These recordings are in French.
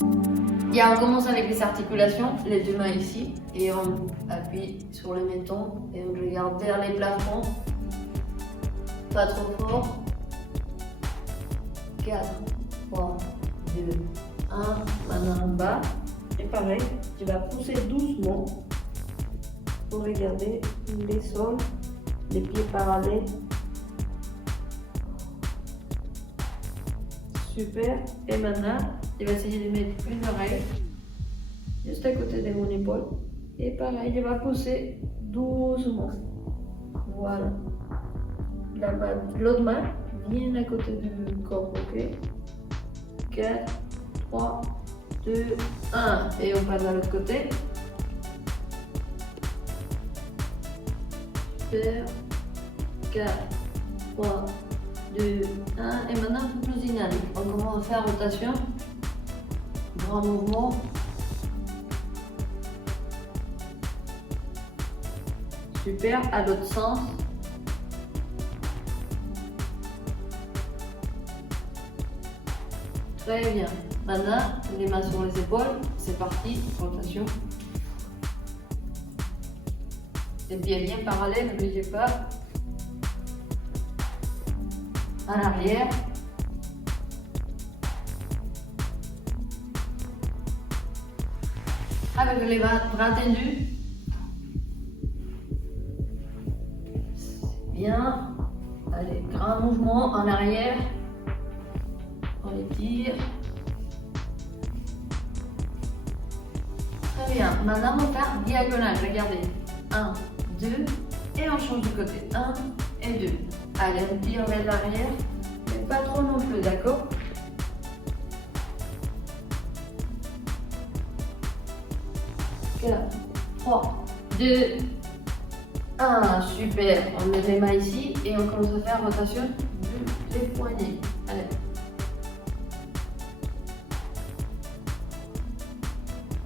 Et on commence avec les articulations, les deux mains ici, et on appuie sur le menton et on regarde vers les plafonds, pas trop fort. 4, 3, 2, 1, maintenant en bas. Et pareil, tu vas pousser doucement pour regarder les sols, les pieds parallèles. Super. Et maintenant, je vais essayer de mettre une oreille juste à côté de mon épaule. Et pareil, je vais pousser doucement. Voilà. L'autre main bien à côté du corps, ok? 4, 3, 2, 1. Et on passe à l'autre côté. Super. 4, 3, 2, 1. Et maintenant, un peu plus dynamique. On commence à faire rotation. Grand mouvement. Super. À l'autre sens. Très bien. Maintenant, les mains sur les épaules. C'est parti. Rotation. Les pieds bien parallèles, n'oubliez pas. En arrière. Avec les bras tendus. Bien. Allez, grand mouvement en arrière. On étire. Très bien. Maintenant, on va faire diagonale. Regardez. 1, 2. Et on change de côté. 1 et 2. Allez, on tire vers l'arrière. Mais pas trop non plus, d'accord? Quatre, 3, 2, 1. Super. On met les mains ici et on commence à faire rotation des poignets. Allez.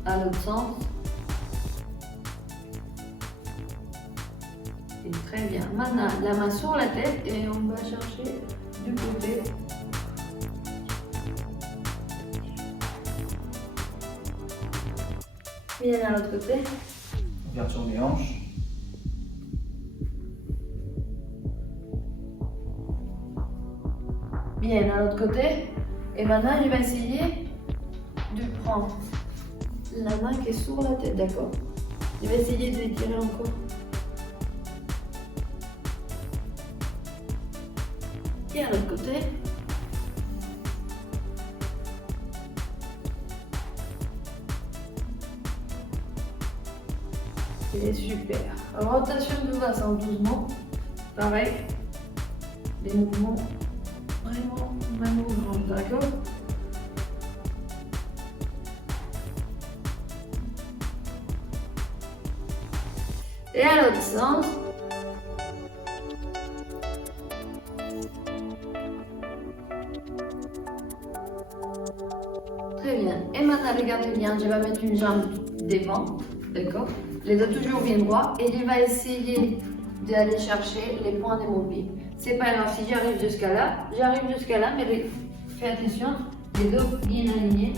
À l'autre sens. Et très bien. Maintenant, la main sur la tête et on va chercher du côté. Bien à l'autre côté. Ouverture des hanches. Bien à l'autre côté. Et maintenant, je vais essayer de prendre la main qui est sur la tête, d'accord? Je vais essayer de l'étirer encore. Et à l'autre côté. C'est super. Rotation de bassin doucement. Pareil. Les mouvements vraiment grands, d'accord? Et à l'autre sens. Très bien. Et maintenant, regardez bien, je vais mettre une jambe devant, d'accord? Les deux toujours bien droits. Et je vais essayer d'aller chercher les points de mon pied. C'est pas grave si j'arrive jusqu'à là, mais fais attention, les dos bien alignés.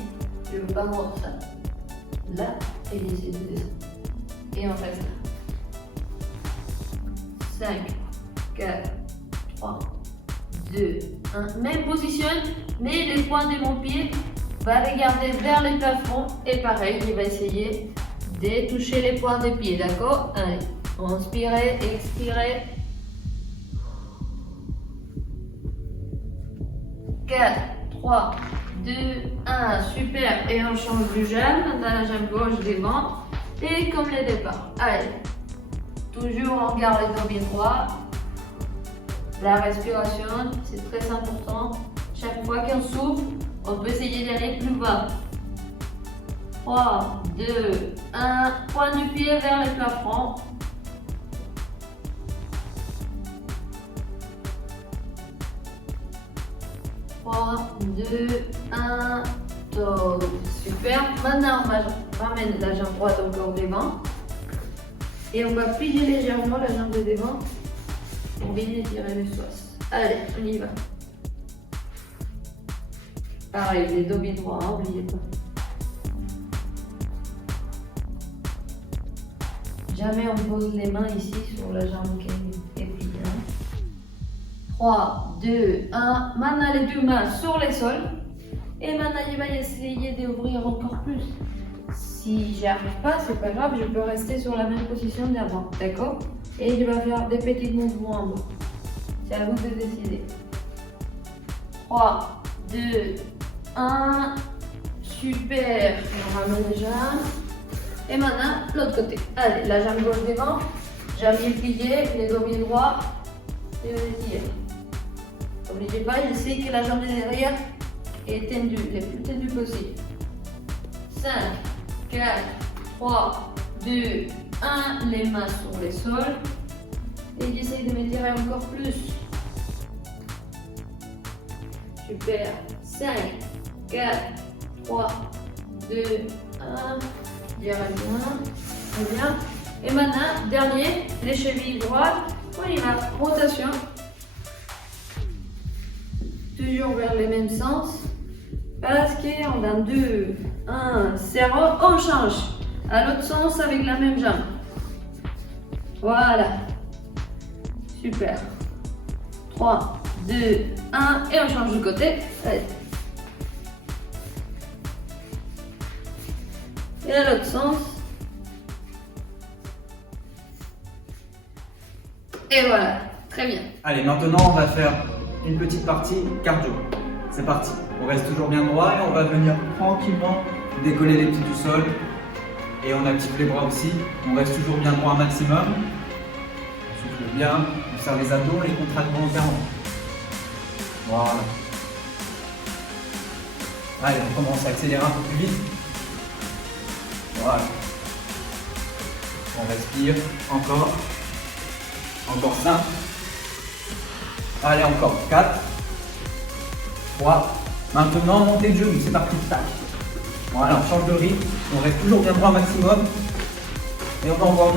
Je ne veux pas mordre ça. Là, et j'essaie de descendre. Et on reste là. 5, 4, 3, 2, 1. Même position, mais les points de mon pied va regarder vers le plafond. Et pareil, je vais essayer de toucher les points des pieds, d'accord? Allez, inspirez, expirez. 4, 3, 2, 1. Super. Et on change du jambe. Dans la jambe gauche devant. Et comme le départ. Allez. Toujours on garde les dos bien droits. La respiration, c'est très important. Chaque fois qu'on souffle, on peut essayer d'aller plus bas. 3, 2, 1. Point du pied vers le plafond. Trois, 2, 1. Top. Super. Maintenant, on ramène la jambe droite encore devant. Et on va plier légèrement la jambe de devant pour bien étirer les psoas. Allez, on y va. Pareil, les dos bien droits, n'oubliez pas. Jamais on pose les mains ici sur la jambe qui est pliée. 3, 2, 1. Maintenant, les deux mains sur les sols. Et maintenant, il va essayer d'ouvrir encore plus. Si j'y arrive pas, c'est pas grave, je peux rester sur la même position d'avant. D'accord? Et il va faire des petits mouvements en bas. C'est à vous de décider. 3, 2, 1. Super. On ramène déjà. Et maintenant, l'autre côté. Allez, la jambe gauche devant. Jambe bien pliée, les dos bien droits. Et les pliés. N'oubliez pas, essayez que la jambe de derrière est tendue, le plus tendue possible. 5, 4, 3, 2, 1. Les mains sur les sols. Et j'essaye de m'étirer encore plus. Super. 5, 4, 3, 2, 1. Bien, très bien. Et maintenant, dernier, les chevilles droites. On y va. Rotation. Toujours vers le même sens. Parce qu'on a 2, 1, 0. On change à l'autre sens avec la même jambe. Voilà. Super. 3, 2, 1. Et on change de côté. Allez. Et à l'autre sens. Et voilà, très bien. Allez, maintenant on va faire une petite partie cardio. C'est parti. On reste toujours bien droit et on va venir tranquillement décoller les pieds du sol. Et on active les bras aussi. On reste toujours bien droit un maximum. On souffle bien. On serre les abdos, les contracte volontairement. Voilà. Allez, on commence à accélérer un peu plus vite. Voilà. On respire. Encore. Encore 5. Allez, encore 4. 3. Maintenant, montée de genoux. C'est parti. Tac. Voilà, on change de rythme. On reste toujours bien droit maximum. Et on envoie.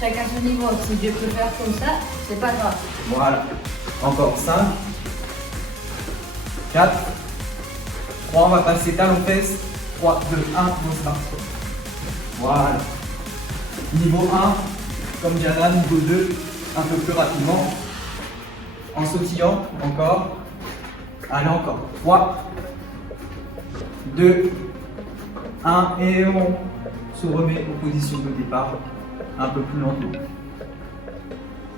Chacun son niveau. Si Dieu peut faire comme ça, c'est pas grave. Voilà. Encore 5. 4. 3. On va passer talon-fesse. 3, 2, 1. C'est parti. Voilà. Niveau 1. Comme Diana, niveau 2, un peu plus rapidement. En sautillant, encore. Allez, encore. 3, 2, 1. Et on se remet en position de départ. Un peu plus lentement.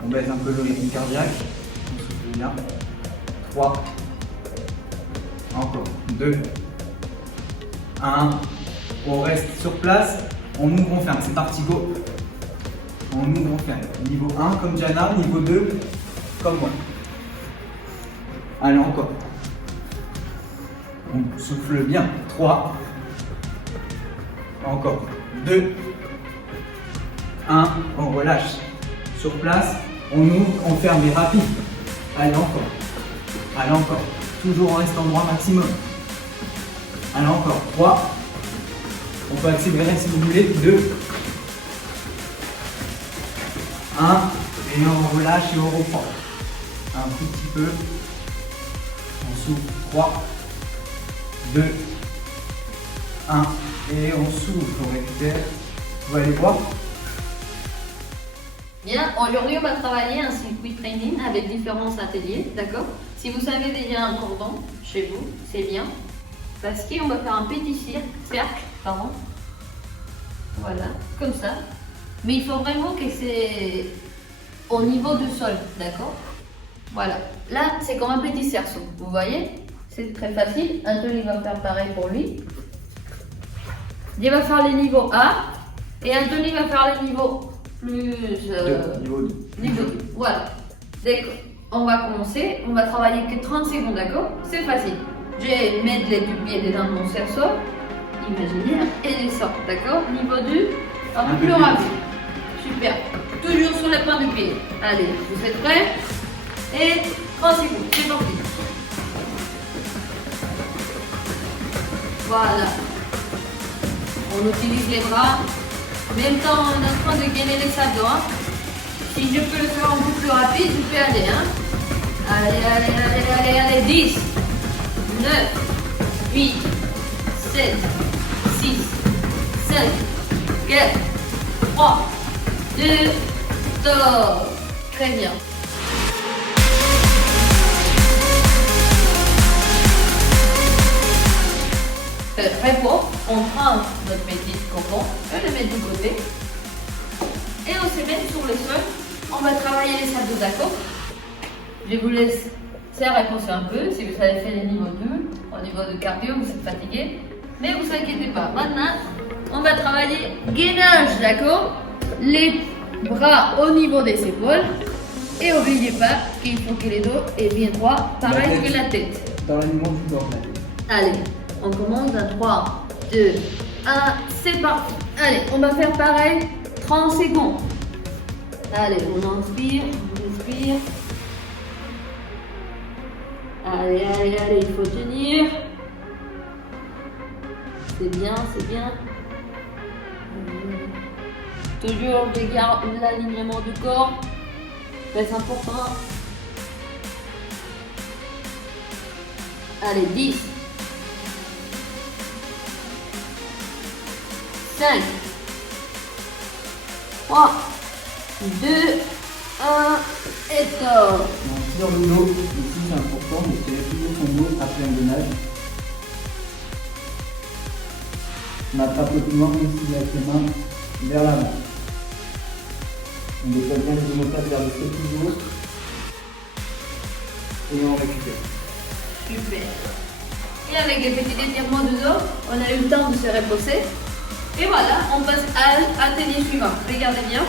On baisse un peu le rythme cardiaque. On souffle bien. 3. Encore. 2. 1. On reste sur place. On ouvre, on ferme. C'est parti, go. On ouvre, on ferme. Niveau 1 comme Diana, niveau 2 comme moi. Allez, encore. On souffle bien. 3. Encore. 2. 1. On relâche. Sur place, on ouvre, on ferme et rapide. Allez, encore. Allez, encore. Toujours en restant droit maximum. Allez, encore. 3. On peut accélérer si vous voulez. 2. 1. Et on relâche et on reprend. Un tout petit peu. On souffle. 3. 2. 1. Et on souffle. On récupère. Vous allez voir. Bien, aujourd'hui on va travailler un circuit training avec différents ateliers, d'accord? Si vous avez déjà un cordon chez vous, c'est bien. Parce qu'on va faire un petit cercle, pardon. Voilà, comme ça. Mais il faut vraiment que c'est au niveau du sol, d'accord? Voilà. Là, c'est comme un petit cerceau, vous voyez? C'est très facile. Anthony va faire pareil pour lui. Il va faire les niveaux A et Anthony va faire les niveaux plus... Niveau 2. Niveau 2, voilà. D'accord. On va commencer. On va travailler que 30 secondes, d'accord? C'est facile. Je vais mettre les deux pieds dedans de mon cerceau imaginaire et les sorte, d'accord? Niveau 2, un peu plus rapide. Super. Toujours sur le point du pied. Allez, vous êtes prêts? Et 30 secondes, c'est parti. Voilà. On utilise les bras. En même temps, on est en train de gainer les abdos. Hein. Si je peux le faire un peu plus rapide, je peux aller. Hein. Allez. 10, 9, 8, 7, 6, 5, 4, 3, 2, stop. Très bien. Très bon. On prend notre petit cocon, on le met du côté. Et on se met sur le sol. On va travailler les saltos d'accord. Je vous laisse se reposer un peu. Si vous avez fait le niveau 2, au niveau de cardio, vous êtes fatigué. Mais vous inquiétez pas. Maintenant, on va travailler gainage, d'accord? Les bras au niveau des épaules. Et n'oubliez pas qu'il faut que les dos est bien droit, pareil que la tête. Dans l'alignement du corps. Allez, on commence à 3, 2, 1, c'est parti. Allez, on va faire pareil, 30 secondes. Allez, on inspire, on expire. Allez, allez, allez, il faut tenir. C'est bien, c'est bien. Toujours, je garde l'alignement du corps. Très important. Allez, 10. 5. 3. 2. 1. Et top. Sur le dos, ici c'est important, de tirer toujours son dos après un gainage. On attrape le piment ici avec les mains vers l'avant. On décolle bien les omoplates vers le sol toujours. Et on récupère. Super. Et avec les petits étirements de dos, on a eu le temps de se reposer. Et voilà, on passe à l'atelier suivant. Regardez bien.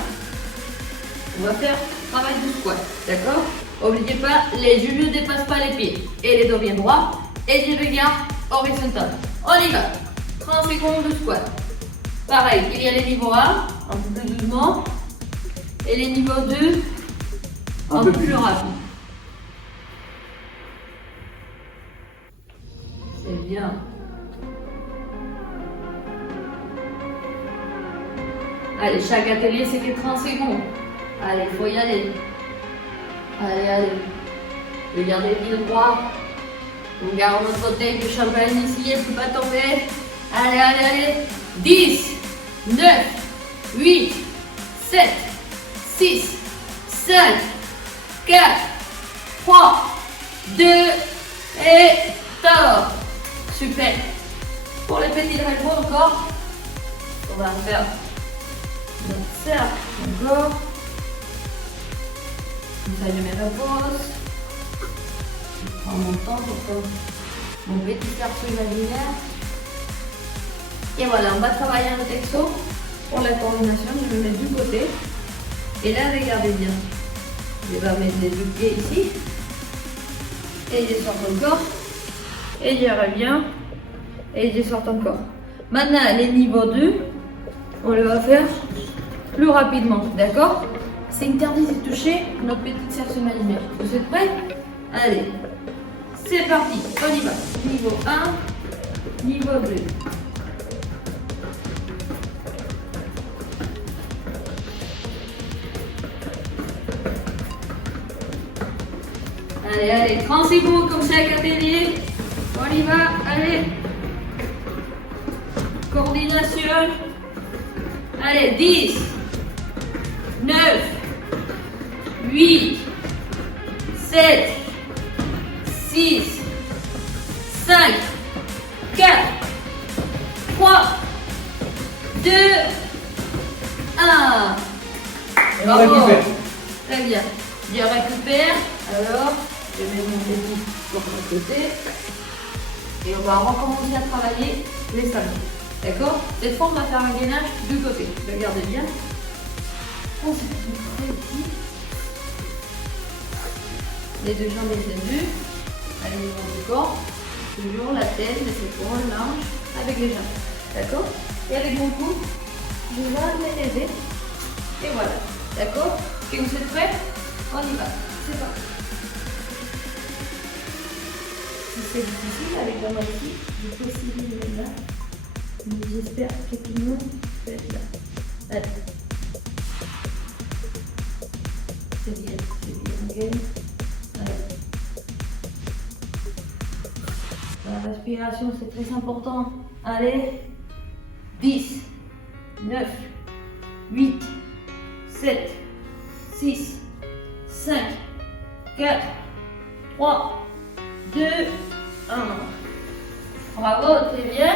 On va faire travail de squat. D'accord? N'oubliez pas, les genoux ne dépassent pas les pieds. Et les dos bien droits. Et les regards horizontaux. On y va. 30 secondes de squat. Pareil, il y a les niveaux 1, un peu plus doucement. Et les niveaux 2, un peu plus rapide. C'est bien. Allez, chaque atelier, c'est que 30 secondes. Allez, il faut y aller. Allez, allez. Regardez bien droit. On garde notre côté que champagne ici, elle ne peut pas tomber. Allez, allez, allez. 10, 9, 8, 7, 6, 5, 4, 3, 2 et top. Super. Pour les petits repos encore, on va faire notre cercle encore. Comme ça, je me repose. Je prends mon temps pour que mon petit cercle imaginaire. Et voilà, on va travailler un exo pour la coordination. Je me mets du côté. Et là, regardez bien. Je vais mettre les deux pieds ici. Et je sors encore. Et je reviens. Et je sors encore. Maintenant, les niveaux 2, on le va faire plus rapidement. D'accord? C'est interdit de toucher notre petite cercle imaginaire. Vous êtes prêts? Allez. C'est parti. On y va. Niveau 1, niveau 2. Allez, allez, 30 secondes comme chaque atelier. On y va, allez. Coordination. Allez, 10, 9, 8, 7, 6, 5, 4, 3, 2, 1. Et on récupère. Très bien. Je récupère. Alors, je mets mon petit sur le côté. Et on va recommencer à travailler les salons. D'accord? Cette fois, on va faire un gainage du côté. Regardez bien. On se fait très petit. Les deux jambes étendues. Alignement du corps. Toujours la tête, les épaules, l'ange, avec les jambes. D'accord? Et avec mon cou, je vais les lever. Et voilà. D'accord? Et vous êtes prêts? On y va. C'est parti. Si c'est difficile avec la main ici, je peux aussi le là. Mais j'espère que tout le monde peut être là. Allez. C'est bien, on gagne. Allez. La respiration, c'est très important. Allez. 10, 9, 8, 7, 6, 5, 4, 3, 2, 1. Bravo, très bien.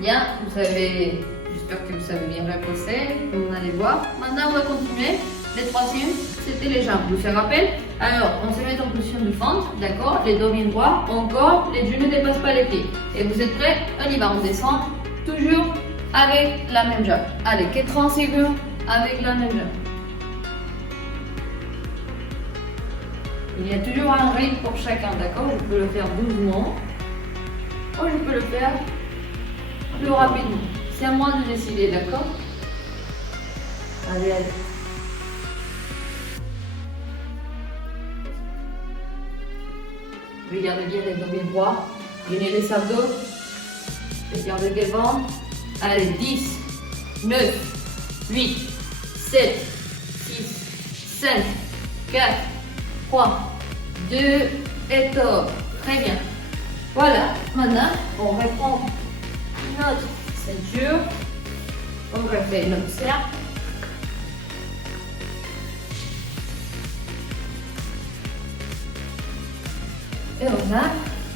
Bien, j'espère que vous savez bien répéter, comme on allait voir. Maintenant, on va continuer. Les troisièmes, c'était les jambes. Je vous rappelle. Alors, on se met en position de fente, d'accord? Les dos bien droits. Encore, les genoux ne dépassent pas les pieds. Et vous êtes prêts? On y va, on descend. Toujours avec la même jambe. Allez, que 30 secondes avec la même jambe. Il y a toujours un rythme pour chacun, d'accord? Je peux le faire doucement. Ou je peux le faire plus rapidement. C'est à moi de décider, d'accord? Allez, allez. Regardez bien les dos bien droits. Prenez les abdos. Regardez devant. Allez, 10, 9, 8, 7, 6, 5, 4, 3, 2 et top. Très bien. Voilà, maintenant, on reprend notre ceinture. On refait notre cercle. Et voilà.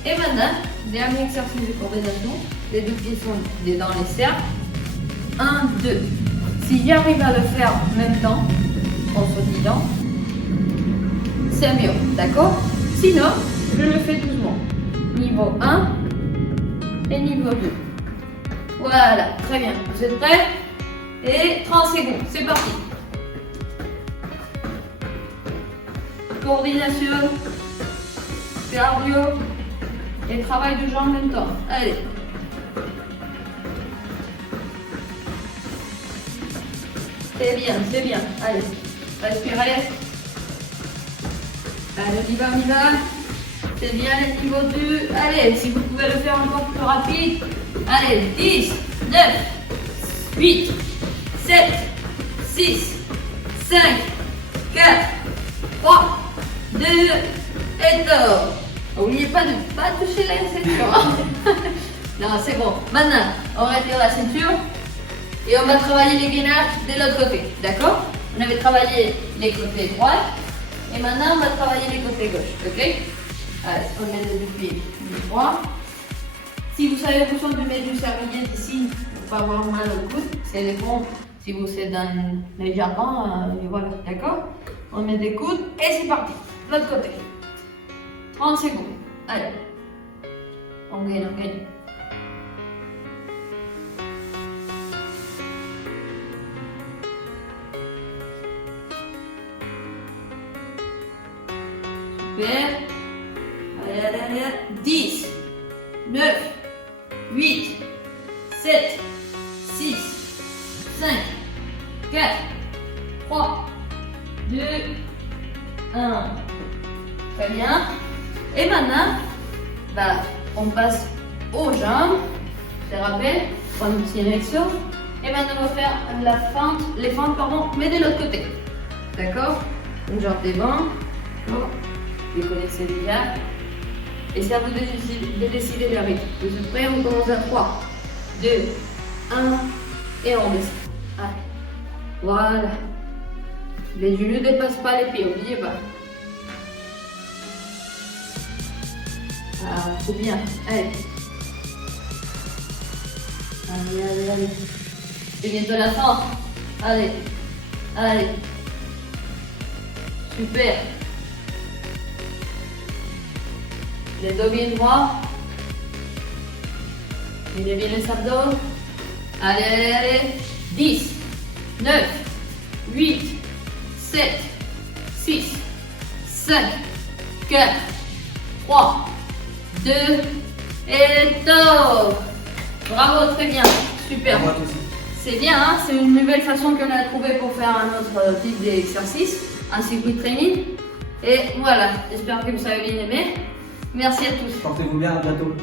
Et maintenant, dernier exercice de coordination. Les deux pieds sont dans les cercles. 1, 2. Si j'arrive à le faire en même temps, en sautillant, c'est mieux, d'accord? Sinon, je le fais doucement. Niveau 1 et niveau 2. Voilà, très bien. Vous êtes prêts? Et 30 secondes, c'est parti. Coordination, cardio et travail de jambes en même temps. Allez. C'est bien, c'est bien. Allez, respirez. Allez, on y va, on y va. C'est bien, les niveaux 2. Allez, si vous pouvez le faire encore plus rapide. Allez, 10, 9, 8, 7, 6, 5, 4, 3, 2, et top. N'oubliez pas de ne pas toucher la ceinture. Non, c'est bon. Maintenant, on retire la ceinture et on va travailler les gainages de l'autre côté. D'accord? On avait travaillé les côtés droits et maintenant on va travailler les côtés gauche. Ok? Allez, on met les deux pieds droits. Si vous avez besoin de mettre une serviette ici pour pas avoir mal au coude, c'est bon. Si vous êtes dans les jardins, voilà. D'accord? On met des coudes et c'est parti. De l'autre côté. 30 secondes. Allez. On gagne, on gagne. Super. Allez, allez, allez. 10, 9, 8, 7, 6, 5, 4, 3, 2, 1. Très bien. Et maintenant, on passe aux jambes. Je te rappelle, prendre une petite érection. Et maintenant, on va faire les fentes, mais de l'autre côté. D'accord? Une jambe devant. Vous les connaissez déjà. Et c'est à vous de décider le rythme. Vous êtes prêts? On commence à 3, 2, 1 et on descend. Allez. Voilà. Les genoux ne dépassent pas les pieds, n'oubliez pas. Ah, c'est bien. Allez. Allez, allez, allez. C'est bientôt la fin. Allez. Allez. Super. Les dos bien droits. Tenez bien les abdos. Allez, allez, allez. 10, 9, 8, 7, 6, 5, 4, 3, 2 et top. Bravo, très bien. Super. Bravo aussi. C'est bien, hein? C'est une nouvelle façon qu'on a trouvée pour faire un autre type d'exercice, un circuit de training. Et voilà, j'espère que vous avez bien aimé. Merci à tous. Portez-vous bien, à bientôt.